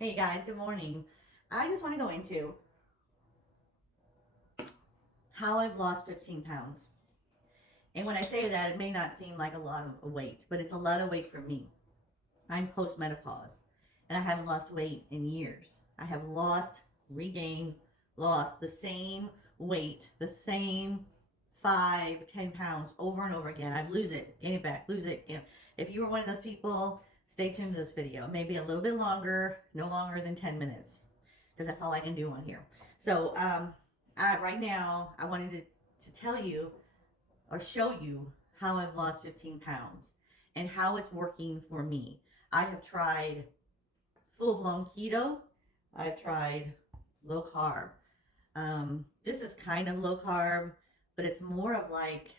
Hey guys, good morning. I just want to go into how I've lost 15 pounds. And when I say that, it may not seem like a lot of weight, but it's a lot of weight for me. I'm post-menopause and I haven't lost weight in years. I have lost, regained, lost the same weight, the same 5, 10 pounds over and over again. I lose it, gain it back, lose it. If you were one of those people, stay tuned to this video. Maybe a little bit longer, no longer than 10 minutes, because that's all I can do on here. So, right now, I wanted to tell you or show you how I've lost 15 pounds and how it's working for me. I have tried full blown keto, I've tried low carb. This is kind of low carb, but it's more of like,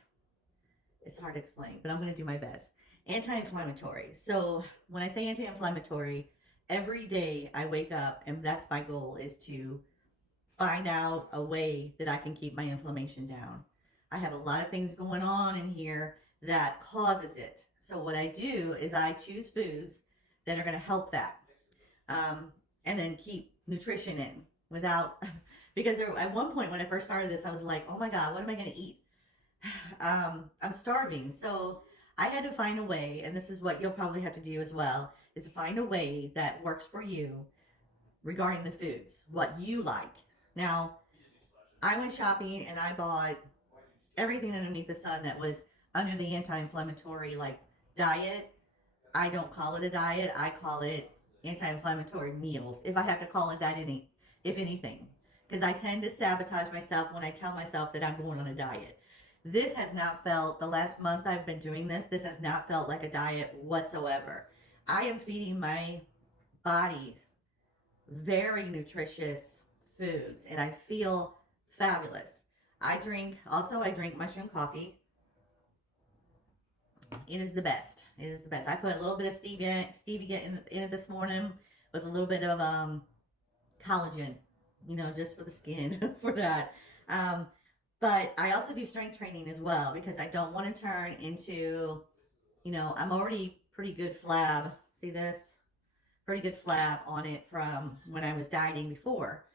it's hard to explain, but I'm going to do my best. Anti-inflammatory. So when I say anti-inflammatory, every day I wake up and that's my goal, is to find out a way that I can keep my inflammation down. I have a lot of things going on in here that causes it. So what I do is I choose foods that are going to help that, and then keep nutrition in without, because at one point when I first started this, I was like, oh my God, what am I going to eat? I'm starving. So I had to find a way, and this is what you'll probably have to do as well, is to find a way that works for you regarding the foods, what you like. Now, I went shopping and I bought everything underneath the sun that was under the anti-inflammatory like diet. I don't call it a diet. I call it anti-inflammatory meals. If I have to call it that, if anything, because I tend to sabotage myself when I tell myself that I'm going on a diet. This has not felt, the last month I've been doing this, this has not felt like a diet whatsoever. I am feeding my body very nutritious foods and I feel fabulous. I drink mushroom coffee. It is the best. It is the best. I put a little bit of stevia in it this morning with a little bit of collagen, just for the skin for that. Um, but I also do strength training as well because I don't want to turn into, I'm already pretty good flab. See this? Pretty good flab on it from when I was dieting before.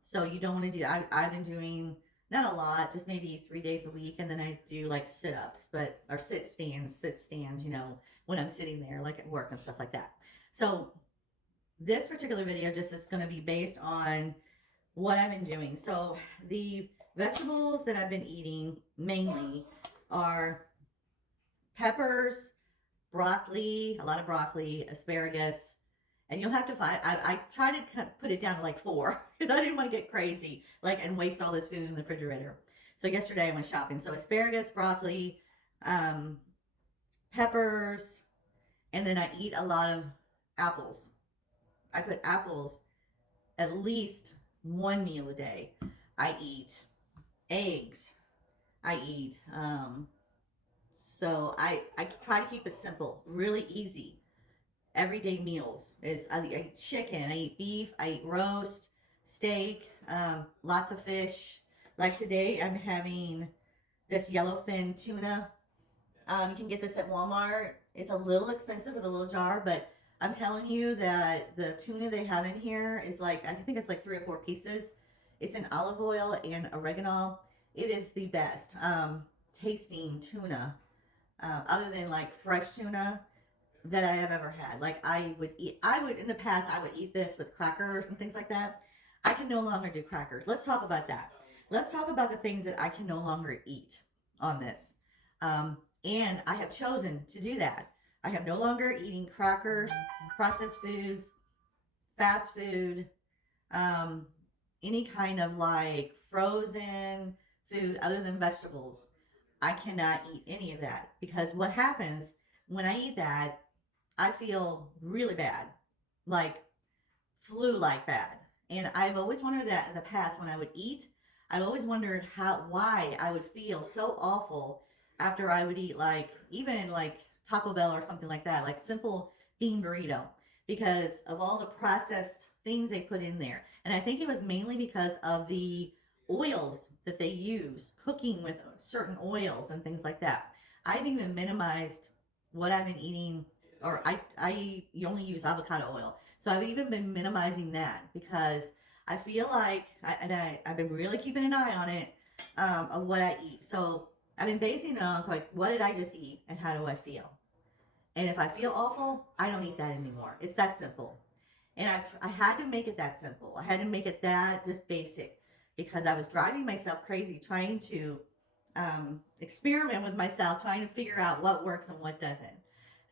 So you don't want to do that. I've been doing not a lot, just maybe 3 days a week, and then I do like sit-ups, or sit stands, when I'm sitting there, like at work and stuff like that. So this particular video just is going to be based on what I've been doing. So the vegetables that I've been eating mainly are peppers, broccoli, a lot of broccoli, asparagus, and you'll have to find. I try to put it down to like four because I didn't want to get crazy, and waste all this food in the refrigerator. So yesterday I went shopping. So asparagus, broccoli, um, peppers, and then I eat a lot of apples. I put apples at least one meal a day. I eat eggs. I eat. So I try to keep it simple, really easy. Everyday meals is I eat chicken, I eat beef, I eat roast, steak, lots of fish. Like today, I'm having this yellowfin tuna. You can get this at Walmart. It's a little expensive with a little jar, but I'm telling you that the tuna they have in here is like, I think it's like 3 or 4 pieces. It's in olive oil and oregano. It is the best tasting tuna, other than like fresh tuna, that I have ever had. Like I would in the past, I would eat this with crackers and things like that. I can no longer do crackers. Let's talk about that. Let's talk about the things that I can no longer eat on this. And I have chosen to do that. I have no longer eating crackers, processed foods, fast food, um, any kind of like frozen food other than vegetables. I cannot eat any of that because what happens when I eat that, I feel really bad, like flu like bad. And I've always wondered that in the past when I would eat, I've always wondered why I would feel so awful after I would eat, like even like Taco Bell or something like that, like simple bean burrito, because of all the processed things they put in there. And I think it was mainly because of the oils that they use, cooking with certain oils and things like that. I've even minimized what I've been eating or you only use avocado oil. So I've even been minimizing that because I feel like, I've been really keeping an eye on it, of what I eat. So I've been basing it on like, what did I just eat and how do I feel? And if I feel awful, I don't eat that anymore. It's that simple. And I had to make it that simple. I had to make it that just basic because I was driving myself crazy trying to experiment with myself, trying to figure out what works and what doesn't.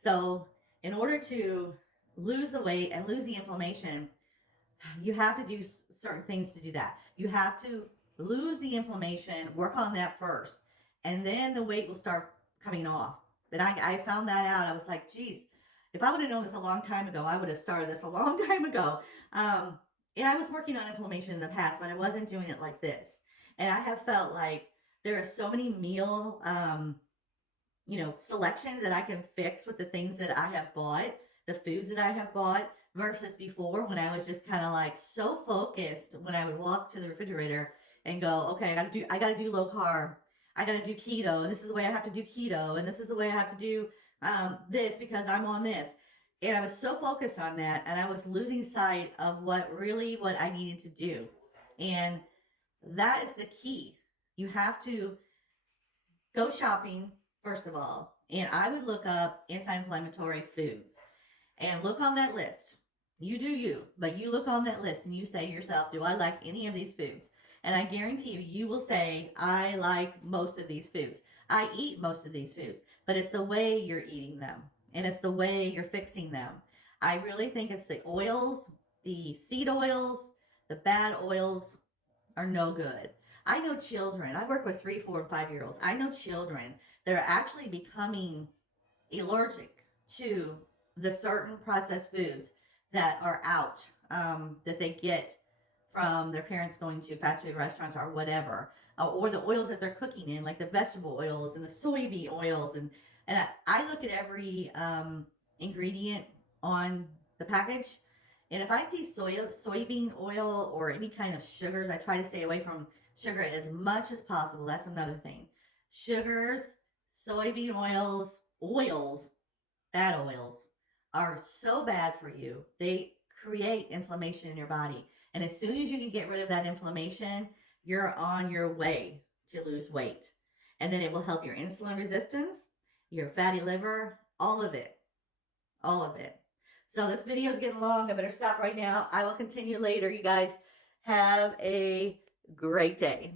So, in order to lose the weight and lose the inflammation, you have to do certain things to do that. You have to lose the inflammation, work on that first, and then the weight will start coming off. And I found that out. I was like, geez, if I would have known this a long time ago, I would have started this a long time ago. And I was working on inflammation in the past, but I wasn't doing it like this. And I have felt like there are so many meal, selections that I can fix with the things that I have bought, the foods that I have bought, versus before when I was just kind of like so focused when I would walk to the refrigerator and go, okay, I gotta do low carb, I gotta do keto, and this is the way I have to do keto, and this is the way I have to do this because I'm on this. And I was so focused on that, and I was losing sight of what I needed to do. And that is the key. You have to go shopping, first of all, and I would look up anti-inflammatory foods and look on that list. You do you, but you look on that list and you say to yourself, do I like any of these foods? And I guarantee you will say, I like most of these foods. I eat most of these foods, but it's the way you're eating them and it's the way you're fixing them. I really think it's the oils, the seed oils, the bad oils are no good. I know children, I work with 3, 4, and 5 year olds. I know children that are actually becoming allergic to the certain processed foods that are out, that they get from their parents going to fast food restaurants or whatever, or the oils that they're cooking in, like the vegetable oils and the soybean oils, and I look at every ingredient on the package, and if I see soybean oil or any kind of sugars, I try to stay away from sugar as much as possible. That's another thing. Sugars, soybean oils, bad oils are so bad for you. They create inflammation in your body. And as soon as you can get rid of that inflammation, you're on your way to lose weight. And then it will help your insulin resistance, your fatty liver, all of it. All of it. So this video is getting long. I better stop right now. I will continue later. You guys have a great day.